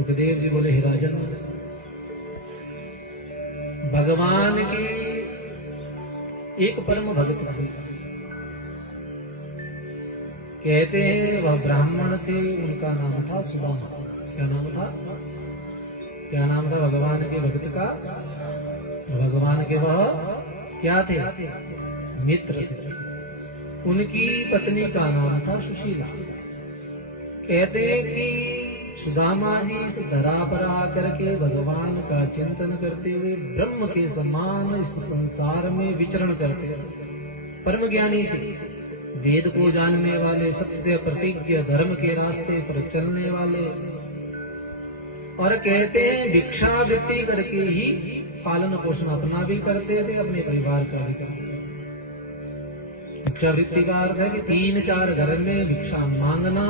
सुखदेव जी बोले, हे राजन, भगवान के एक परम भक्त थे, कहते हैं वह ब्राह्मण थे, उनका नाम था सुदामा। क्या नाम था? क्या नाम था भगवान के भक्त का? भगवान के वह क्या थे? मित्र थे। उनकी पत्नी का नाम था सुशीला। कहते हैं कि सुदामा जी इस धरा पर आकर के भगवान का चिंतन करते हुए ब्रह्म के समान इस संसार में विचरण करते थे। परम ज्ञानी थे, वेद को जानने वाले, सत्य प्रतिज्ञ धर्म के रास्ते पर चलने वाले, और कहते हैं भिक्षावृत्ति करके ही पालन पोषण अपना भी करते थे, अपने परिवार का भी करते थे। भिक्षावृत्ति का अर्थ है कि 3-4 घर में भिक्षा मांगना,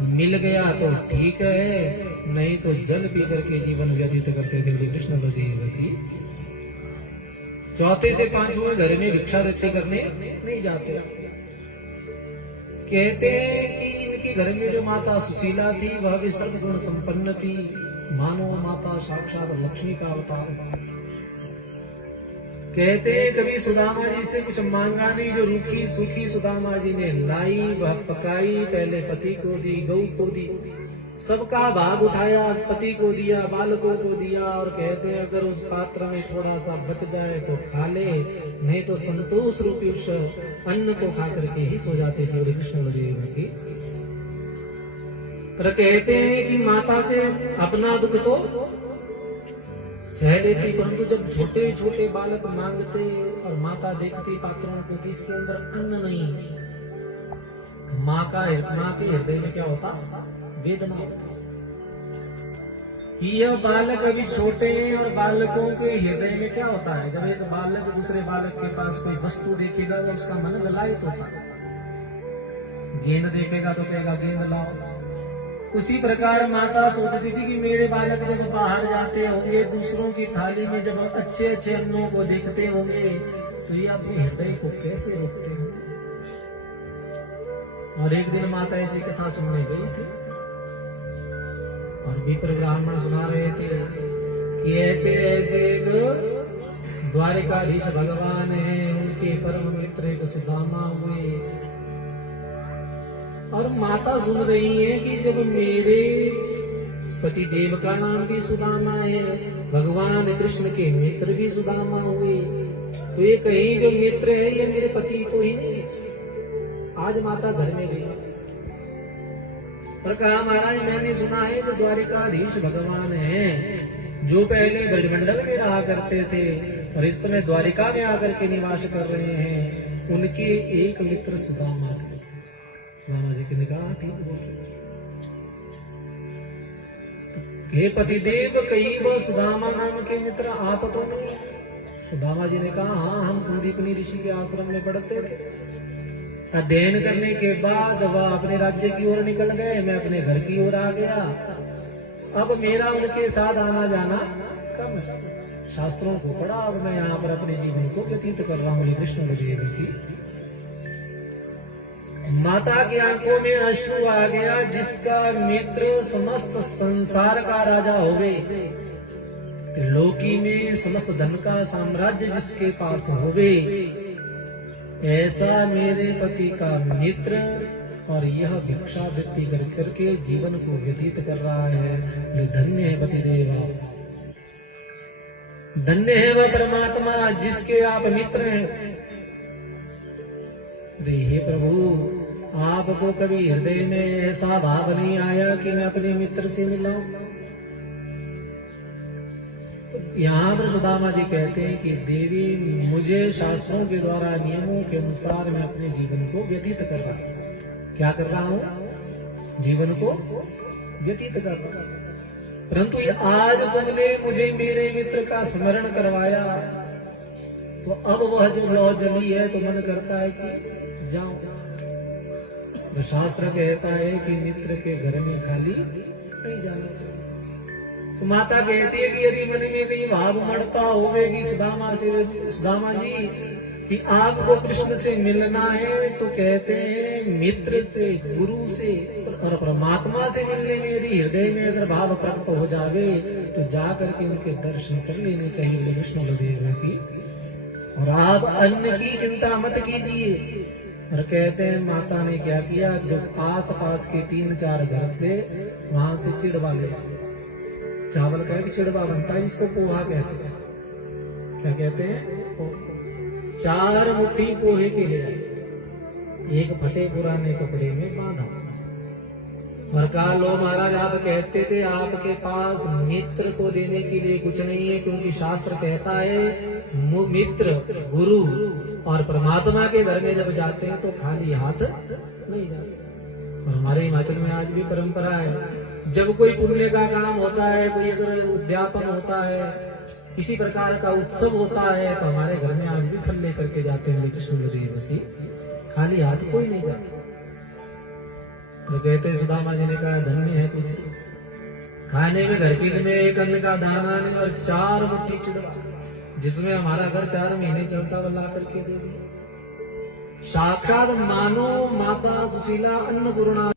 मिल गया तो ठीक है, नहीं तो जल पी करके जीवन व्यतीत करते थे कृष्ण बलदेव की। चौथे से 5वें घर में भिक्षावृत्ति करने नहीं जाते। कहते हैं कि इनके घर में जो माता सुशीला थी वह भी सर्वगुण संपन्न थी, मानो माता साक्षात लक्ष्मी का अवतार। कहते हैं कभी सुदामा जी से कुछ मांगा नहीं, जो रूखी सूखी सुदामा जी ने लाई वह पकाई, पहले पति को दी, गऊ को दी, सबका भाग उठाया, पति को दिया, बालकों को दिया, और कहते हैं अगर उस पात्र में थोड़ा सा बच जाए तो खा ले, नहीं तो संतोष रूपी उस अन्न को खा करके ही सो जाते थे हरे कृष्ण बलदेव की। पर कहते हैं कि माता से अपना दुख तो सह लेती, परंतु जब छोटे छोटे बालक मांगते और माता देखती पात्रों को कि इसके अंदर अन्न नहीं, माँ के हृदय में क्या होता? वेदना होता कि यह बालक अभी छोटे हैं, और बालकों के हृदय में क्या होता है? जब एक बालक दूसरे बालक के पास कोई वस्तु देखेगा तो उसका मन ललायित होता है, गेंद देखेगा तो कहेगा गेंद लाओ। उसी प्रकार माता सोचती थी कि मेरे बालक जब बाहर जाते होंगे, दूसरों की थाली में जब अच्छे अच्छे अन्नों को देखते होंगे, तो ये अपने हृदय को कैसे रोकते होंगे। और एक दिन माता ऐसी कथा सुनने गई थी, और विप्र ब्राह्मण सुना रहे थे कि ऐसे ऐसे द्वारिकाधीश भगवान है, उनके परम मित्र एक सुदामा हुए। और माता सुन रही है कि जब मेरे पति देव का नाम भी सुदामा है, भगवान कृष्ण के मित्र भी सुदामा हुए, तो ये कहीं जो मित्र है ये मेरे पति तो ही नहीं। आज माता घर में गई और कहा, महाराज मैंने सुना है जो द्वारिकाधीश भगवान है, जो पहले ब्रजमंडल में रहा करते थे और इस समय द्वारिका में आकर के निवास कर रहे हैं, उनके एक मित्र सुदामा थे। सुदामा जी ने कहा, ठीक बोल रहे, हे पतिदेव, कई वो सुदामा नाम के मित्र आप तो नहीं? सुदामा जी ने कहा, हाँ, हम संदीपनी ऋषि के आश्रम में पढ़ते थे, अध्ययन करने के बाद वह अपने राज्य की ओर निकल गए, मैं अपने घर की ओर आ गया। अब मेरा उनके साथ आना जाना कम है, शास्त्रों को पढ़ा, अब मैं यहाँ पर अपने जीवन को व्यतीत कर रहा हूँ कृष्ण बलदेव की। माता की आंखों में अश्रु आ गया, जिसका मित्र समस्त संसार का राजा होवे, लोकी में समस्त धन का साम्राज्य जिसके पास होवे, ऐसा मेरे पति का मित्र, और यह भिक्षावृत्ति कर करके जीवन को व्यतीत कर रहा है। ये धन्य है पतिदेवा, धन्य है वह परमात्मा जिसके आप मित्र हैं। हे प्रभु, आपको कभी हृदय में ऐसा भाव नहीं आया कि मैं अपने मित्र से मिलाऊं? यहाँ पर सुदामा जी कहते हैं कि देवी, मुझे शास्त्रों के द्वारा नियमों के अनुसार मैं अपने जीवन को व्यतीत कर रहा हूँ। क्या कर रहा हूँ? जीवन को व्यतीत कर रहा हूँ। परंतु आज तुमने मुझे मेरे मित्र का स्मरण करवाया, तो अब वह जो लौ जली है तो मन करता है कि जाऊं। तो शास्त्र कहता है कि मित्र के घर में खाली नहीं जाना चाहिए। तो माता कहती है कि यदि मन में कहीं भाव मरता होगी सुदामा जी कि आपको कृष्ण से मिलना है तो कहते हैं मित्र से, गुरु से और परमात्मा से मिलने में यदि हृदय में अगर भाव प्रकट हो जावे तो जा करके उनके दर्शन कर लेने चाहिए विष्णु बलदेव की। और आप अन्न की चिंता मत कीजिए। और कहते हैं माता ने क्या किया, जो आस पास के 3-4 घर से वहां से चिड़वा ले, चावल का एक चिड़वा बनता है इसको पोहा कहते हैं। क्या कहते हैं? 4 मुट्ठी पोहे के लिए एक फटे पुराने कपड़े में बांधा और कहा, लो महाराज आप कहते थे आपके पास मित्र को देने के लिए कुछ नहीं है, क्योंकि शास्त्र कहता है मित्र, गुरु और परमात्मा के घर में जब जाते हैं तो खाली हाथ नहीं जाते। और हमारे हिमाचल में आज भी परंपरा है, जब कोई पुण्य का काम होता है, कोई अगर उद्यापन होता है, किसी प्रकार का उत्सव होता है, तो हमारे घर में आज भी फल लेकर के जाते हैं कृष्ण बलदेव की, खाली हाथ कोई नहीं जाता। तो कहते सुदामा जी ने कहा, धन्य है तुझे, खाने में घर के में एक अन्न का दाना नहीं और 4 मुट्ठी चिड़वा, जिसमें हमारा घर 4 महीने चलता वो ला करके दे दिया। साक्षात मानो माता सुशीला अन्नपूर्णा।